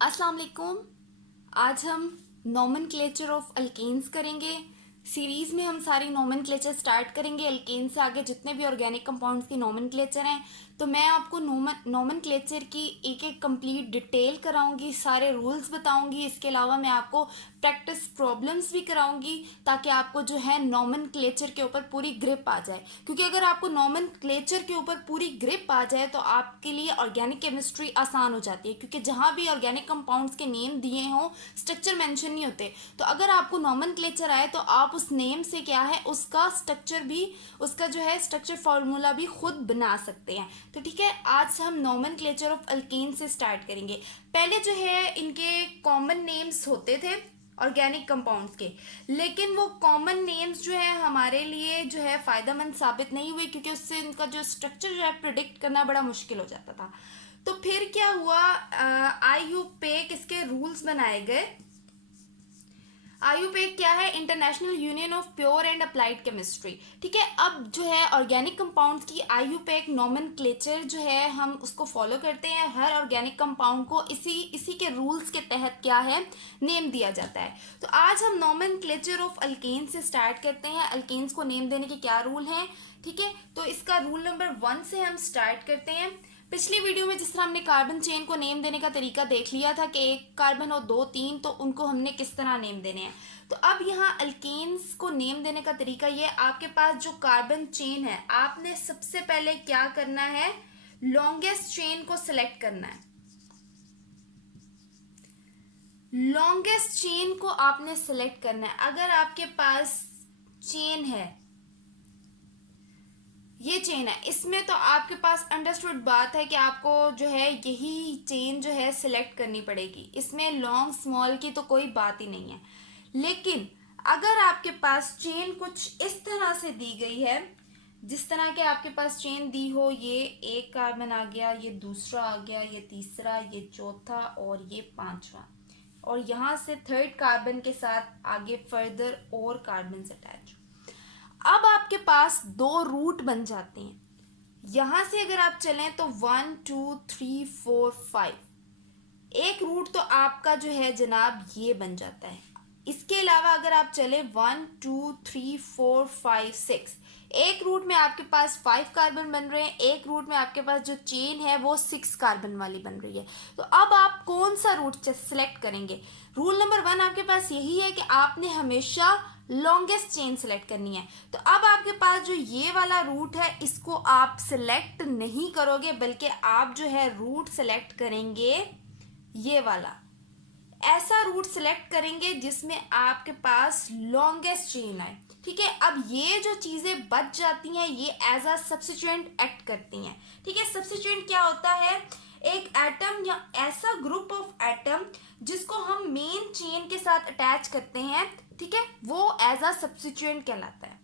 अस्सलाम वालेकुम। आज हम नोमेनक्लेचर ऑफ अल्केन्स करेंगे। सीरीज में हम सारी नोमेनक्लेचर स्टार्ट करेंगे। अल्केन से आगे जितने भी ऑर्गेनिक कंपाउंड्स की नोमेनक्लेचर हैं, तो मैं आपको नोमेनक्लेचर की एक एक कंप्लीट डिटेल कराऊंगी, सारे रूल्स बताऊंगी। इसके अलावा मैं आपको प्रैक्टिस प्रॉब्लम्स भी कराऊंगी ताकि आपको जो है नोमेनक्लेचर के ऊपर पूरी ग्रिप आ जाए। क्योंकि अगर आपको नोमेनक्लेचर के ऊपर पूरी ग्रिप आ जाए तो आपके लिए ऑर्गेनिक केमिस्ट्री आसान हो जाती है। क्योंकि जहाँ भी ऑर्गेनिक कंपाउंड्स के नेम दिए हों, स्ट्रक्चर मेंशन नहीं होते, तो अगर आपको नोमेनक्लेचर आए तो आप उस नेम से क्या है उसका स्ट्रक्चर भी, उसका जो है स्ट्रक्चर फार्मूला भी खुद बना सकते हैं। तो ठीक है, आज हम नोमेनक्लेचर ऑफ अल्केन से स्टार्ट करेंगे। पहले जो है इनके कॉमन नेम्स होते थे ऑर्गेनिक कंपाउंड्स के, लेकिन वो कॉमन नेम्स जो है हमारे लिए जो है फ़ायदेमंद साबित नहीं हुए, क्योंकि उससे इनका जो स्ट्रक्चर जो है प्रिडिक्ट करना बड़ा मुश्किल हो जाता था। तो फिर क्या हुआ, आईयूपेक इसके रूल्स बनाए गए। आईयूपेक क्या है? International union of pure and applied chemistry. ठीक है, अब जो है ऑर्गेनिक कंपाउंड्स की आईयूपेक नोमेनक्लेचर जो है हम उसको फॉलो करते हैं। हर ऑर्गेनिक कंपाउंड को इसी इसी के रूल्स के तहत क्या है नेम दिया जाता है। तो आज हम नोमेनक्लेचर ऑफ अल्केन से स्टार्ट करते हैं। अल्केन्स को नेम देने के क्या रूल हैं? ठीक है, तो इसका रूल नंबर 1 से हम स्टार्ट करते हैं। पिछली वीडियो में जिस तरह हमने कार्बन चेन को नेम देने का तरीका देख लिया था कि एक कार्बन और दो तीन, तो उनको हमने किस तरह नेम देने हैं। तो अब यहाँ अल्केन्स को नेम देने का तरीका ये, आपके पास जो कार्बन चेन है, आपने सबसे पहले क्या करना है, लॉन्गेस्ट चेन को सिलेक्ट करना है। लॉन्गेस्ट चेन को आपने सिलेक्ट करना है। अगर आपके पास चेन है, ये चेन है, इसमें तो आपके पास अंडरस्टूड बात है कि आपको जो है यही चेन जो है सिलेक्ट करनी पड़ेगी। इसमें लॉन्ग स्मॉल की तो कोई बात ही नहीं है। लेकिन अगर आपके पास चेन कुछ इस तरह से दी गई है, जिस तरह के आपके पास चेन दी हो, ये एक कार्बन आ गया, ये दूसरा आ गया, ये तीसरा, ये चौथा और ये पांचवा, और यहाँ से थर्ड कार्बन के साथ आगे फर्दर और कार्बन अटैच। अब आपके पास दो रूट बन जाते हैं। यहां से अगर आप चलें तो 1 2 3 4 5, एक रूट तो आपका जो है जनाब ये बन जाता है। इसके अलावा अगर आप चले 1 2 3 4 5 6, एक रूट में आपके पास 5 कार्बन बन रहे हैं, एक रूट में आपके पास जो चेन है वो 6 कार्बन वाली बन रही है। तो अब आप कौन सा रूट सिलेक्ट करेंगे? रूल नंबर 1 आपके पास यही है कि आपने हमेशा लॉन्गेस्ट चेन सेलेक्ट करनी है। तो अब आपके पास जो ये वाला रूट है, इसको आप सिलेक्ट नहीं करोगे, बल्कि आप जो है रूट सेलेक्ट करेंगे ये वाला। ऐसा रूट सिलेक्ट करेंगे जिसमें आपके पास लॉन्गेस्ट चेन आए। ठीक है, अब ये जो चीजें बच जाती हैं ये एज अ सब्स्टिट्यूएंट एक्ट करती हैं। ठीक है, सब्स्टिट्यूएंट क्या होता है? एक एटम या ऐसा ग्रुप ऑफ एटम जिसको हम मेन चेन के साथ अटैच करते हैं, ठीक है, वो एज अ सब्स्टिट्यूएंट कहलाता है।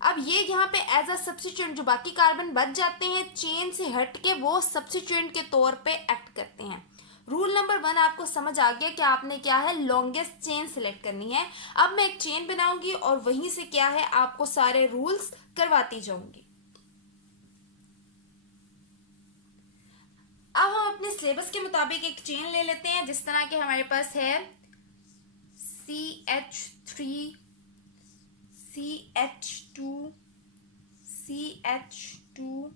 अब ये यहाँ पे एज अ सब्स्टिट्यूएंट जो बाकी कार्बन बच जाते हैं चेन से हट के, वो सब्स्टिट्यूएंट के तौर पे एक्ट करते हैं। रूल नंबर 1 आपको समझ आ गया कि आपने क्या है लॉन्गेस्ट चेन सिलेक्ट करनी है। अब मैं एक चेन बनाऊंगी और वहीं से क्या है आपको सारे रूल्स करवाती जाऊंगी। अब हम अपने सिलेबस के मुताबिक एक चेन ले लेते हैं, जिस तरह के हमारे पास है CH3 CH2 CH2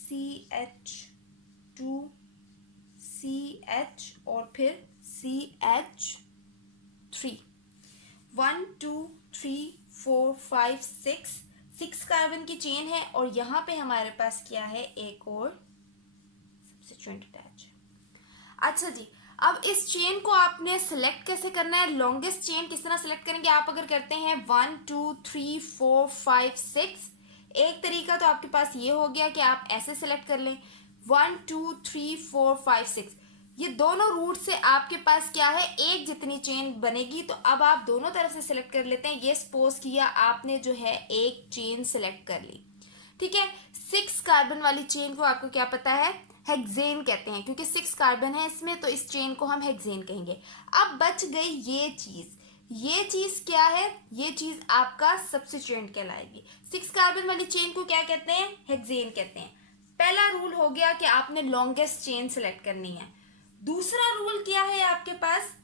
CH2 CH और फिर CH3। 1 2 3 4 5 6 कार्बन की चेन है, और यहाँ पे हमारे पास क्या है एक और सब्स्टिट्यूएंट अटैच है। अच्छा जी, अब इस चेन को आपने सेलेक्ट कैसे करना है? लॉन्गेस्ट चेन किस तरह सेलेक्ट करेंगे? आप अगर करते हैं 1 2 3 4 5 6, एक तरीका तो आपके पास ये हो गया कि आप ऐसे सेलेक्ट कर लें 1 2 3 4 5 6, ये दोनों रूट से आपके पास क्या है एक जितनी चेन बनेगी। तो अब आप दोनों तरफ से सिलेक्ट कर लेते हैं। ये सपोज किया आपने जो है एक चेन सेलेक्ट कर ली, ठीक है। 6 कार्बन वाली चेन को आपको क्या पता है, हेक्सेन कहते हैं, क्योंकि 6 कार्बन है इसमें, तो इस चेन को हम हेक्सेन कहेंगे। अब बच गई ये चीज, ये चीज क्या है? ये चीज आपका सब्स्टिट्यूएंट कहलाएगी। 6 कार्बन वाली चेन को क्या कहते हैं? हेक्सेन कहते हैं। पहला रूल हो गया कि आपने लॉन्गेस्ट चेन सेलेक्ट करनी है। दूसरा रूल क्या है आपके पास,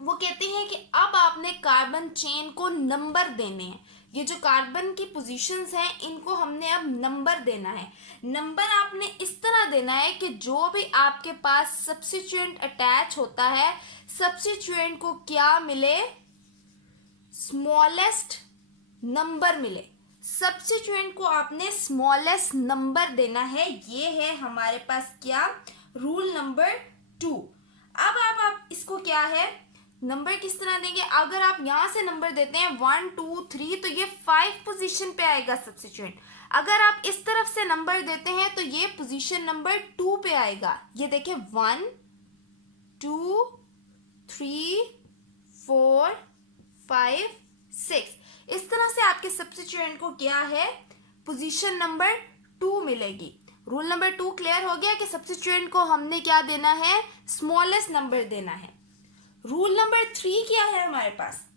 वो कहते हैं कि अब आपने कार्बन चेन को नंबर देने हैं। ये जो कार्बन की पोजीशंस हैं इनको हमने अब नंबर देना है। नंबर आपने इस तरह देना है कि जो भी आपके पास सब्स्टिट्यूएंट अटैच होता है, सब्स्टिट्यूएंट को क्या मिले, स्मॉलेस्ट नंबर मिले। सब्स्टिट्यूएंट को आपने स्मॉलेस्ट नंबर देना है। ये है हमारे पास क्या, रूल नंबर 2। अब आप इसको क्या है, नंबर किस तरह देंगे, अगर आप यहां से नंबर देते हैं 1 2 3 तो ये 5 पोजीशन पे आएगा सब्स्टिट्यूएंट। अगर आप इस तरफ से नंबर देते हैं तो ये पोजीशन नंबर 2 पे आएगा। ये देखिए 1 2 3 4 5 6, इस तरह से आपके सब्स्टिट्यूएंट को क्या है, पोजीशन नंबर 2 मिलेगी। रूल नंबर 2 क्लियर हो गया कि सब्स्टिट्यूएंट को हमने क्या देना है, स्मॉलेस्ट नंबर देना है। रूल नंबर 3 क्या है हमारे पास,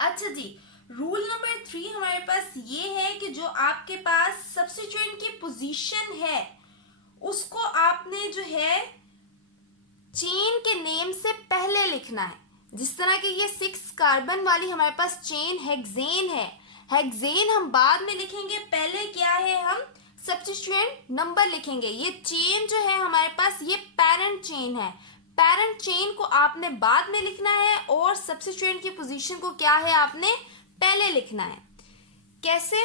अच्छा जी, रूल नंबर 3 हमारे पास ये है कि जो आपके पास सब्स्टिट्यूएंट की पोजीशन है उसको आपने जो है चेन के नेम से पहले लिखना है। जिस तरह की ये 6 कार्बन वाली हमारे पास चेन हेक्सेन है, हेक्सेन हम बाद में लिखेंगे, पहले क्या है, हम सब्स्टिट्यूएंट नंबर लिखेंगे। ये चेन जो है हमारे पास ये पेरेंट चेन है, पेरेंट चेन को आपने बाद में लिखना है और सब्स्टिट्यूएंट की पोजीशन को क्या है, आपने पहले लिखना है। कैसे,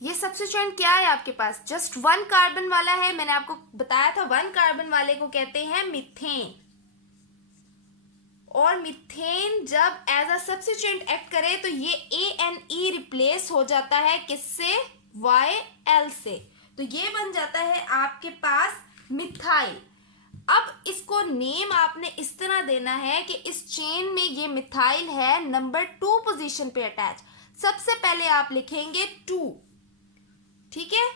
ये सब्स्टिट्यूएंट क्या है आपके पास, जस्ट 1 कार्बन वाला है। मैंने आपको बताया था 1 कार्बन वाले को कहते हैं मीथेन, और मीथेन जब एज अ सब्स्टिट्यूएंट एक्ट करे तो ये ANE रिप्लेस हो जाता है किससे, YL से, तो ये बन जाता है आपके पास मिथाइल। अब इसको नेम आपने इस तरह देना है कि इस चेन में ये मिथाइल है नंबर 2 पोजीशन पे अटैच। सबसे पहले आप लिखेंगे 2, ठीक है,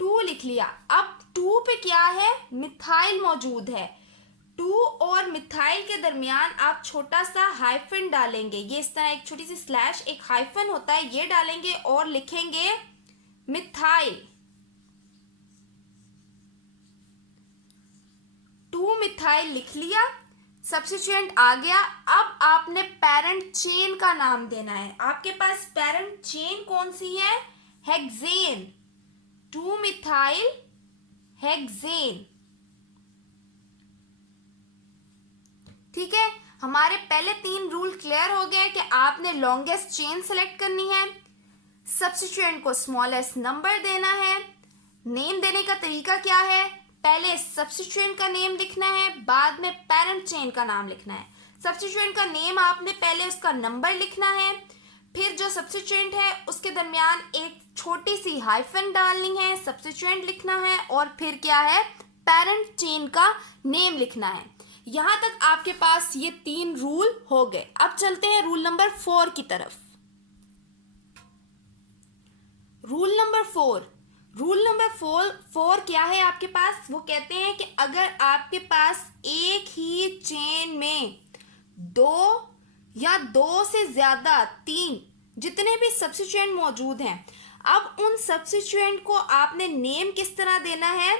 2 लिख लिया। अब 2 पे क्या है, मिथाइल मौजूद है। 2 और मिथाइल के दरमियान आप छोटा सा हाइफन डालेंगे, ये इस तरह एक छोटी सी स्लैश, एक हाइफन होता है, ये डालेंगे और लिखेंगे मिथाइल। 2 मिथाइल लिख लिया, सब्स्टिट्यूएंट आ गया। अब आपने पेरेंट चेन का नाम देना है। आपके पास पेरेंट चेन कौन सी है, हेक्सेन, 2 मिथाइल हेक्सेन, ठीक है। हमारे पहले 3 रूल क्लियर हो गए कि आपने लॉन्गेस्ट चेन सेलेक्ट करनी है, सब्स्टिट्यूएंट को स्मॉलेस्ट नंबर देना है, नेम देने का तरीका क्या है, पहले सब्स्टिट्यूएंट का नेम लिखना है, बाद में पेरेंट चेन का नाम लिखना है। सब्स्टिट्यूएंट का नेम आपने पहले उसका नंबर लिखना है, फिर जो सब्स्टिट्यूएंट है उसके दरमियान एक छोटी सी हाइफन डालनी है, सब्स्टिट्यूएंट लिखना है, और फिर क्या है, पेरेंट चेन का नेम लिखना है। यहां तक आपके पास ये 3 रूल हो गए। अब चलते हैं रूल नंबर 4 की तरफ। रूल नंबर 4, रूल नंबर 4 क्या है आपके पास, वो कहते हैं कि अगर आपके पास एक ही चेन में 2 या 2 से ज्यादा 3 जितने भी सब्स्टिट्यूएंट मौजूद हैं, अब उन सब्स्टिट्यूएंट को आपने नेम किस तरह देना है,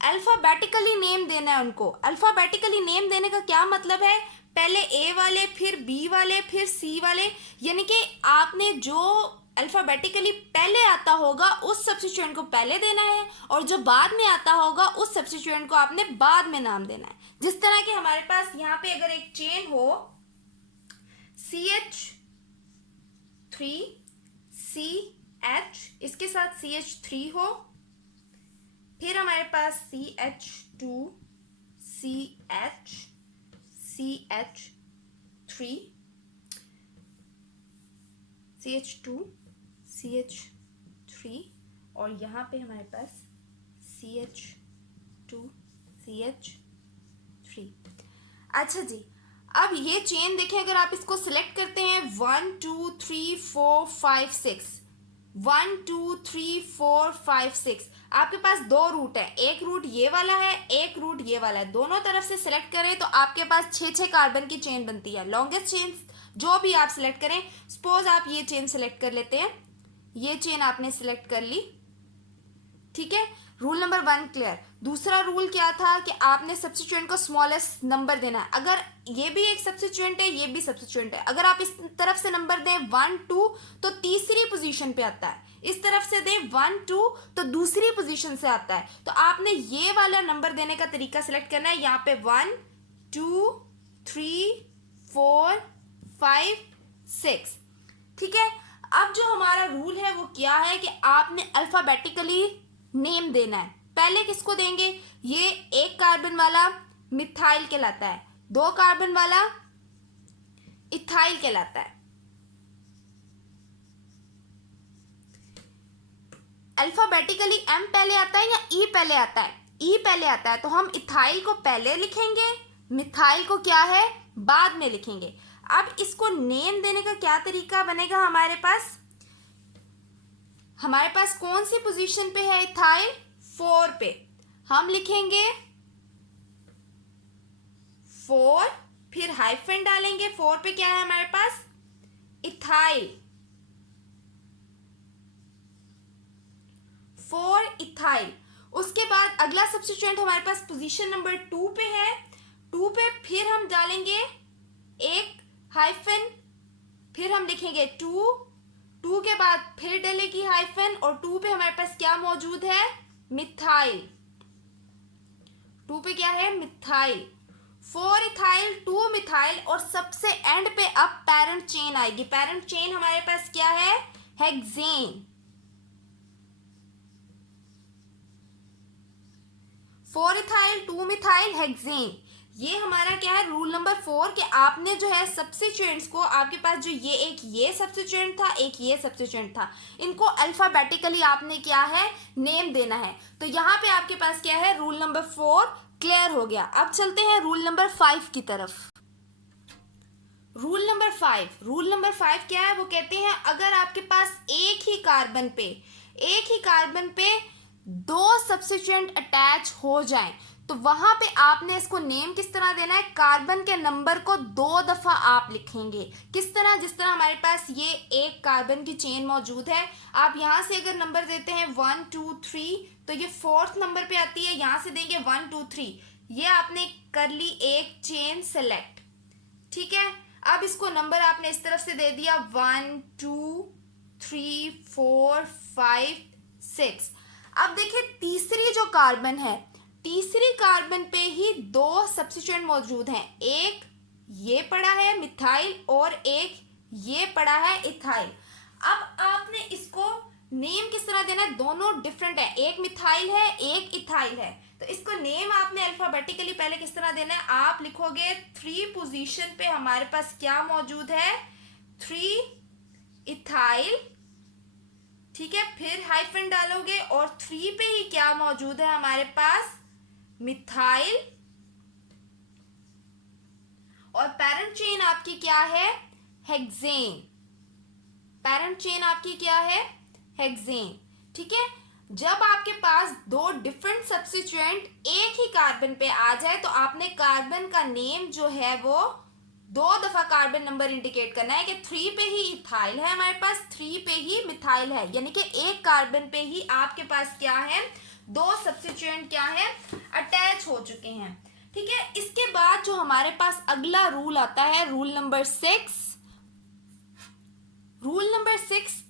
अल्फाबेटिकली नेम देना है उनको। अल्फाबेटिकली नेम देने का क्या मतलब है, पहले ए वाले, फिर बी वाले, फिर सी वाले, यानी कि आपने जो अल्फाबेटिकली पहले आता होगा उस सब्स्टिट्यूएंट को पहले देना है, और जो बाद में आता होगा उस सब्स्टिट्यूएंट को आपने बाद में नाम देना है। जिस तरह के हमारे पास यहाँ पे अगर एक चेन हो CH3CH, इसके साथ CH3 हो, फिर हमारे पास CH2CH3 और यहाँ पे हमारे पास CH2CH3। अच्छा जी, अब ये चेन देखें, अगर आप इसको सिलेक्ट करते हैं 1 2 3 4 5 6, 1 2 3 4 5 6, आपके पास 2 रूट है, एक रूट ये वाला है, एक रूट ये वाला है, दोनों तरफ से सिलेक्ट करें तो आपके पास 6 कार्बन की चेन बनती है। जो भी आप सिलेक्ट करें। सपोज आप ये चेन सिलेक्ट कर लेते हैं, ये चेन आपने सिलेक्ट कर ली, ठीक है। Rule number 1 clear. दूसरा रूल क्या था कि आपने सब्स्टिट्यूएंट को स्मॉलेस्ट नंबर देना है। अगर ये भी एक सब्स्टिट्यूएंट है, ये भी सब्स्टिट्यूएंट है, अगर आप इस तरफ से नंबर दें 1 2 तो तीसरी पोजीशन पे आता है, इस तरफ से दें 1 2 तो दूसरी पोजीशन से आता है। तो आपने ये वाला नंबर देने का तरीका सिलेक्ट करना है। यहाँ पे 1 2 3 4 5 6, ठीक है। अब जो हमारा रूल है वो क्या है कि आपने अल्फाबेटिकली नेम देना है। पहले किसको देंगे? ये 1 कार्बन वाला मिथाइल कहलाता है, 2 कार्बन वाला इथाइल कहलाता है। अल्फाबेटिकली एम पहले आता है या ई पहले आता है? ई पहले आता है, तो हम इथाइल को पहले लिखेंगे, मिथाइल को क्या है बाद में लिखेंगे। अब इसको नेम देने का क्या तरीका बनेगा हमारे पास? हमारे पास कौन सी पोजीशन पे है इथाइल? 4 पे। हम लिखेंगे 4, फिर हाइफन डालेंगे। 4 पे क्या है हमारे पास? Ethyl, 4 ethyl. उसके बाद अगला सब्स्टिट्यूएंट हमारे पास पोजीशन नंबर 2 पे है। 2 पे फिर हम डालेंगे एक हाइफन, फिर हम लिखेंगे 2 के बाद फिर डलेगी हाइफन, और 2 पे हमारे पास क्या मौजूद है? मिथाइल। 2 पे क्या है? मिथाइल। 4 इथाइल, 2 मिथाइल, और सबसे एंड पे अब पेरेंट चेन आएगी। पेरेंट चेन हमारे पास क्या है? हेक्सेन। 4 ethyl, 2 methyl, hexane. ये हमारा क्या है? रूल नंबर 4 कि आपने जो है सब्स्टिट्यूएंट्स को, आपके पास जो ये सब्स्टिट्यूएंट था, एक ये सब्स्टिट्यूएंट था, इनको अल्फाबेटिकली आपने क्या है? नेम देना है। तो यहाँ पे आपके पास क्या है? रूल नंबर 4 क्लियर हो गया। अब चलते हैं रूल नंबर 5 की तरफ। रूल नंबर 5 क्या है? वो कहते हैं अगर आपके पास एक ही कार्बन पे 2 सब्स्टिट्यूएंट अटैच हो जाएं, तो वहां पे आपने इसको नेम किस तरह देना है? कार्बन के नंबर को 2 दफा आप लिखेंगे। किस तरह? जिस तरह हमारे पास ये एक कार्बन की चेन मौजूद है, आप यहां से अगर नंबर देते हैं 1 2 3 तो ये 4th नंबर पे आती है। यहां से देंगे 1 2 3, ये आपने कर ली एक चेन सेलेक्ट, ठीक है। अब इसको नंबर आपने इस तरफ से दे दिया 1 2 3 4 5 6। अब देखिए तीसरी जो कार्बन है, तीसरी कार्बन पे ही 2 सब्स्टिट्यूएंट मौजूद हैं। एक ये पड़ा है मिथाइल और एक ये पड़ा है इथाइल। अब आपने इसको नेम किस तरह देना है? दोनों डिफरेंट है, एक मिथाइल है एक इथाइल है, तो इसको नेम आपने अल्फाबेटिकली पहले किस तरह देना है? आप लिखोगे 3 पोजीशन पे हमारे पास क्या मौजूद है? 3 इथाइल, ठीक है। फिर हाइफन डालोगे और 3 पे ही क्या मौजूद है हमारे पास? मिथाइल। और पेरेंट चेन आपकी क्या है? हेक्सेन। पेरेंट चेन आपकी क्या है? हेक्सेन, ठीक है। जब आपके पास 2 डिफरेंट सब्स्टिट्यूएंट एक ही कार्बन पे आ जाए, तो आपने कार्बन का नेम जो है वो 2 दफा कार्बन नंबर इंडिकेट करना है कि 3 पे ही इथाइल है हमारे पास, 3 पे ही मिथाइल है, यानी कि एक कार्बन पे ही आपके पास क्या है? 2 सब्स्टिट्यूएंट क्या है? अटैच हो चुके हैं, ठीक है। इसके बाद जो हमारे पास अगला रूल आता है, रूल नंबर 6। रूल नंबर 6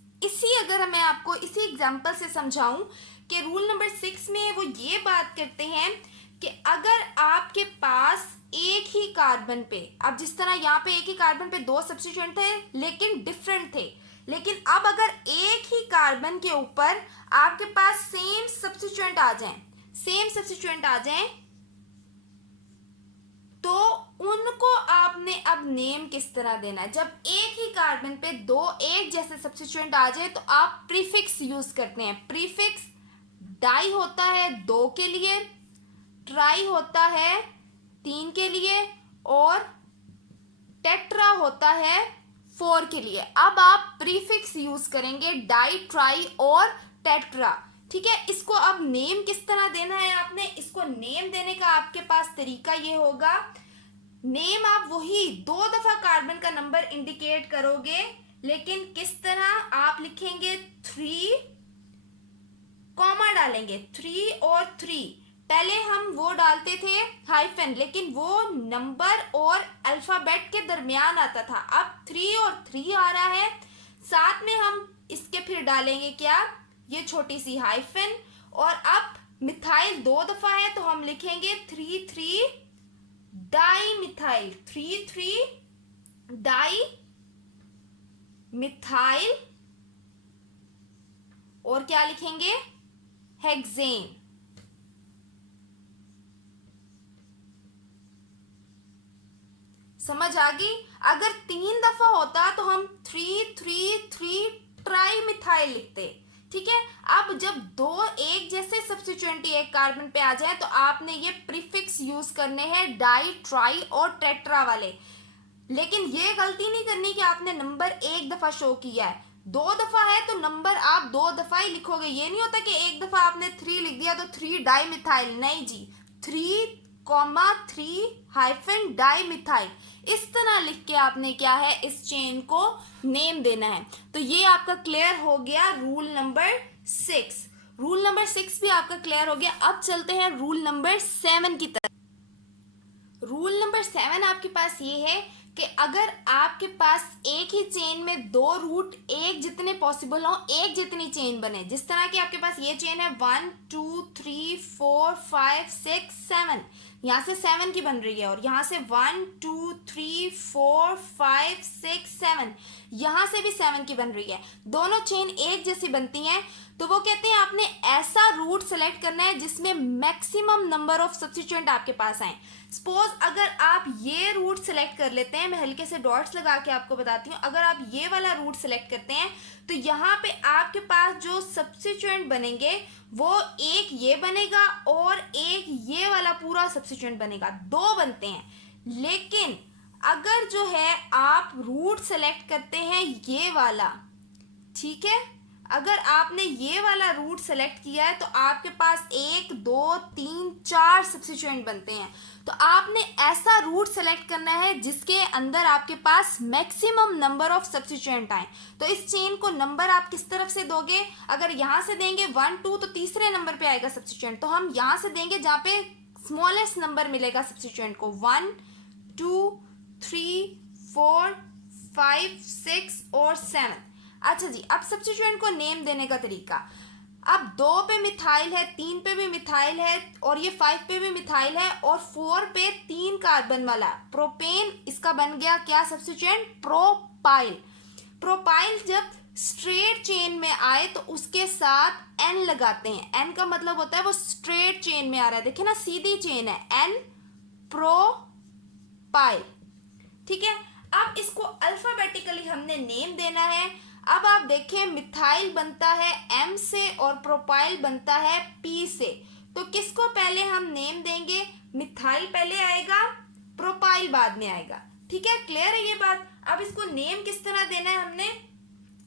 अगर मैं आपको इसी एग्जांपल से समझाऊं कि रूल नंबर 6 में वो ये बात करते हैं कि अगर आपके पास एक ही कार्बन पे, अब जिस तरह यहाँ पे एक ही कार्बन पे 2 सब्स्टिट्यूएंट थे लेकिन डिफरेंट थे, लेकिन अब अगर एक ही कार्बन के ऊपर आपके पास सेम सब्स्टिट्यूएंट आ जाएं, तो उनको आपने अब नेम किस तरह देना है? जब एक ही कार्बन पे 2 एक जैसे सब्स्टिट्यूएंट आ जाए, तो आप प्रीफिक्स यूज करते हैं। प्रीफिक्स डाई होता है 2 के लिए, ट्राई होता है 3 के लिए, और टेट्रा होता है 4 के लिए। अब आप प्रीफिक्स यूज करेंगे डाई, ट्राई और टेट्रा, ठीक है। इसको अब नेम किस तरह देना है? आपने इसको नेम देने का आपके पास तरीका ये होगा नेम आप वही 2 दफा कार्बन का नंबर इंडिकेट करोगे, लेकिन किस तरह आप लिखेंगे, 3 कॉमा डालेंगे, 3 और 3। पहले हम वो डालते थे हाइफन, लेकिन वो नंबर और अल्फाबेट के दरमियान आता था। अब 3 और 3 आ रहा है, साथ में हम इसके फिर डालेंगे क्या, ये छोटी सी हाइफन। और अब मिथाइल 2 दफा है तो हम लिखेंगे 3 डाई मिथाइल, 3 डाई मिथाइल। और क्या लिखेंगे, हेक्सेन। समझ आ गई। अगर 3 दफा होता तो हम 3 ट्राई मिथाइल लिखते। ठीक है, अब जब दो एक जैसे सब्स्टिट्यूएंट एक कार्बन पे आ जाए तो आपने ये प्रीफिक्स यूज करने हैं डाई, ट्राई और टेट्रा वाले। लेकिन ये गलती नहीं करनी कि आपने नंबर 1 दफा शो किया है, 2 दफा है तो नंबर आप 2 दफा ही लिखोगे। ये नहीं होता कि 1 दफा आपने 3 लिख दिया तो 3 डाई मिथाइल, नहीं जी, 3 हाइफन डाई मिथाइल, इस तरह लिख के आपने क्या है, इस चेन को नेम देना है। तो ये आपका क्लियर हो गया रूल नंबर 6। रूल नंबर 6 भी आपका क्लियर हो गया। अब चलते हैं रूल नंबर 7 की तरफ। रूल नंबर 7 आपके पास ये है कि अगर आपके पास एक ही चेन में 2 रूट एक जितने पॉसिबल हो, एक जितनी चेन बने, जिस तरह की आपके पास ये चेन है 1 2 3 4 5 6 7, यहाँ से 7 की बन रही है, और यहाँ से 1 2 3 4 5 6 7, यहाँ से भी 7 की बन रही है, दोनों चेन एक जैसी बनती हैं। तो वो कहते हैं आपने ऐसा रूट सेलेक्ट करना है जिसमें मैक्सिमम नंबर ऑफ सब्स्टिट्यूएंट आपके पास आए। सपोज अगर आप ये रूट सेलेक्ट कर लेते हैं, मैं हल्के से डॉट्स लगा के आपको बताती हूँ, अगर आप ये वाला रूट सेलेक्ट करते हैं तो यहाँ पे आपके पास जो सब्स्टिट्यूएंट बनेंगे वो एक ये बनेगा और एक ये वाला पूरा सब्स्टिट्यूएंट बनेगा, 2 बनते हैं। लेकिन अगर जो है आप रूट सेलेक्ट करते हैं ये वाला, ठीक है, अगर आपने ये वाला रूट सेलेक्ट किया है तो आपके पास 1 2 3 4 सब्स्टिट्यूएंट बनते हैं। तो आपने ऐसा रूट सेलेक्ट करना है जिसके अंदर आपके पास मैक्सिमम नंबर ऑफ सब्स्टिट्यूएंट आए। तो इस चेन को नंबर आप किस तरफ से दोगे, अगर यहाँ से देंगे 1 2 तो तीसरे नंबर पे आएगा सब्स्टिट्यूएंट, तो हम यहाँ से देंगे जहाँ पे स्मॉलेस्ट नंबर मिलेगा सब्स्टिट्यूएंट को, 1 2 3 4 5 6 और 7। अच्छा जी, अब सब्स्टिट्यूएंट को नेम देने का तरीका, अब 2 पे मिथाइल है, 3 पे भी मिथाइल है, और ये 5 पे भी मिथाइल है, और 4 पे 3 कार्बन वाला प्रोपेन, इसका बन गया क्या सब्स्टिट्यूएंट, प्रोपाइल। प्रोपाइल जब स्ट्रेट चेन में आए तो उसके साथ एन लगाते हैं, एन का मतलब होता है वो स्ट्रेट चेन में आ रहा है, देखिए ना सीधी चेन है, एन प्रोपाइल। ठीक है, अब इसको अल्फाबेटिकली हमने नेम देना है। अब आप देखें मिथाइल बनता है एम से और प्रोपाइल बनता है पी से, तो किसको पहले हम नेम देंगे, मिथाइल पहले आएगा, प्रोपाइल बाद में आएगा। ठीक है, क्लियर है ये बात। अब इसको नेम किस तरह देना है, हमने,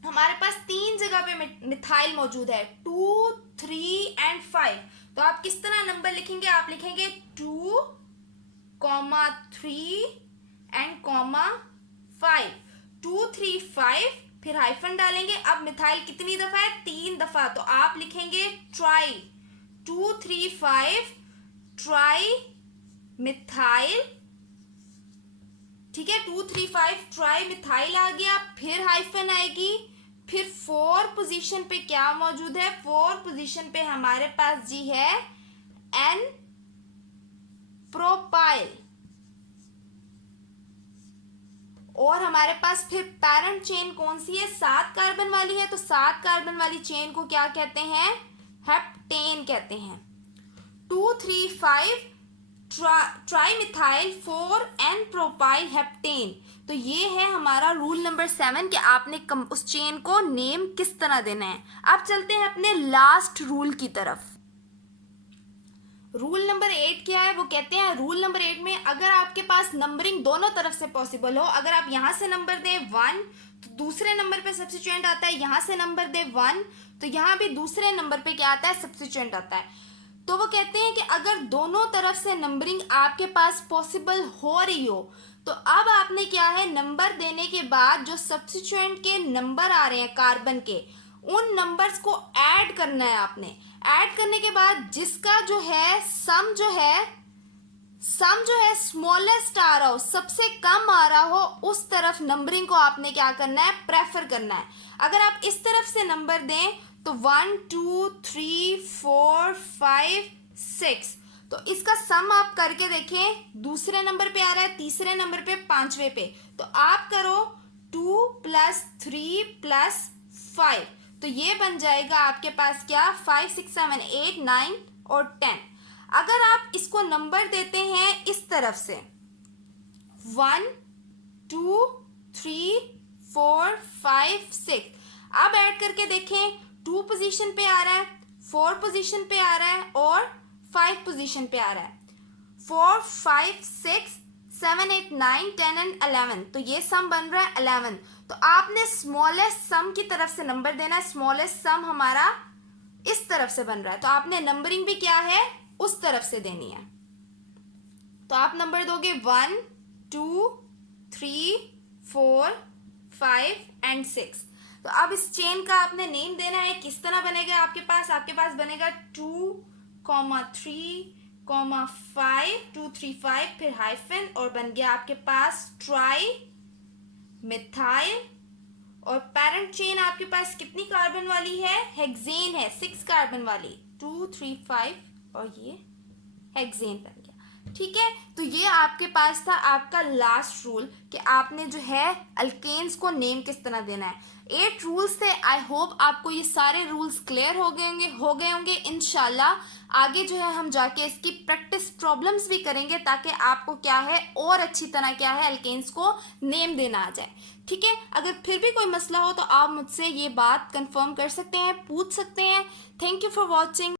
हमारे पास 3 जगह पे मिथाइल मौजूद है, 2 3 एंड 5, तो आप किस तरह नंबर लिखेंगे, आप लिखेंगे 2 3 एंड 5, 2 3 5, फिर हाइफन डालेंगे। अब मिथाइल कितनी दफा है, 3 दफा, तो आप लिखेंगे ट्राई, 2 3 5 ट्राई मिथाइल। ठीक है, 2 3 5 ट्राई मिथाइल आ गया, फिर हाइफन आएगी, फिर 4 पोजीशन पे क्या मौजूद है, 4 पोजीशन पे हमारे पास जी है एन प्रोपाइल, और हमारे पास फिर पैरेंट चेन कौन सी है, 7 कार्बन वाली है, तो 7 कार्बन वाली चेन को क्या कहते हैं, हेप्टेन कहते हैं। 2 3 5 trimethyl 4 n propyl heptane. तो ये है हमारा रूल नंबर 7 कि आपने उस चेन को नेम किस तरह देना है। अब चलते हैं अपने लास्ट रूल की तरफ। रूल नंबर 8 क्या है, वो कहते हैं रूल नंबर 8 में अगर आपके पास नंबरिंग दोनों तरफ से पॉसिबल हो, अगर आप यहाँ से नंबर दें 1 तो दूसरे नंबर पे सब्स्टिट्यूएंट आता है, यहाँ से नंबर दे 1 तो यहाँ भी दूसरे नंबर पे क्या आता है, सब्स्टिट्यूएंट आता है। तो वो कहते हैं कि अगर दोनों तरफ से नंबरिंग आपके पास पॉसिबल हो रही हो तो अब आपने क्या है, नंबर देने के बाद जो सब्स्टिट्यूएंट के नंबर आ रहे हैं कार्बन के, उन नंबर्स को ऐड करना है आपने। ऐड करने के बाद जिसका जो है सम जो है स्मॉलेस्ट आ रहा हो, सबसे कम आ रहा हो, उस तरफ नंबरिंग को आपने क्या करना है, प्रेफर करना है। अगर आप इस तरफ से नंबर दें तो 1 2 3 4 5 6, तो इसका सम आप करके देखें, दूसरे नंबर पे आ रहा है, तीसरे नंबर पे, पांचवे पे। तो आप करो 2 + 3 + 5, तो ये बन जाएगा आपके पास क्या, 5 6 7 8 9 और 10। अगर आप इसको नंबर देते हैं इस तरफ से 1 2 3 4 5 6, अब ऐड करके देखें, 2 पोजीशन पे आ रहा है, 4 पोजीशन पे आ रहा है और 5 पोजीशन पे आ रहा है। 4 5 6 7 8 9 10 एंड 11, तो ये सम बन रहा है 11। तो आपने स्मॉलेस्ट सम की तरफ से नंबर देना है। स्मॉलेस्ट सम हमारा इस तरफ से बन रहा है, तो आपने नंबरिंग भी क्या है, उस तरफ से देनी है। तो आप नंबर दोगे 1 2 3 4 5 एंड 6। तो अब इस चेन का आपने नेम देना है। किस तरह बनेगा आपके पास बनेगा 2 3 5 2 3 5 फिर हाइफन, और बन गया आपके पास ट्राई मिथाइल। और पेरेंट चेन आपके पास कितनी कार्बन वाली है, हेक्सेन है, 6 कार्बन वाली, 2 3 5, और ये हेक्सेन बन गया। ठीक है, तो ये आपके पास था आपका लास्ट रूल कि आपने जो है अल्केन्स को नेम किस तरह देना है। 8 रूल्स थे। आई होप आपको ये सारे रूल्स क्लियर हो गए होंगे। इंशाल्लाह आगे जो है हम जाके इसकी प्रैक्टिस प्रॉब्लम्स भी करेंगे, ताकि आपको क्या है और अच्छी तरह क्या है अल्केन्स को नेम देना आ जाए। ठीक है, अगर फिर भी कोई मसला हो तो आप मुझसे ये बात कंफर्म कर सकते हैं, पूछ सकते हैं। Thank you for watching.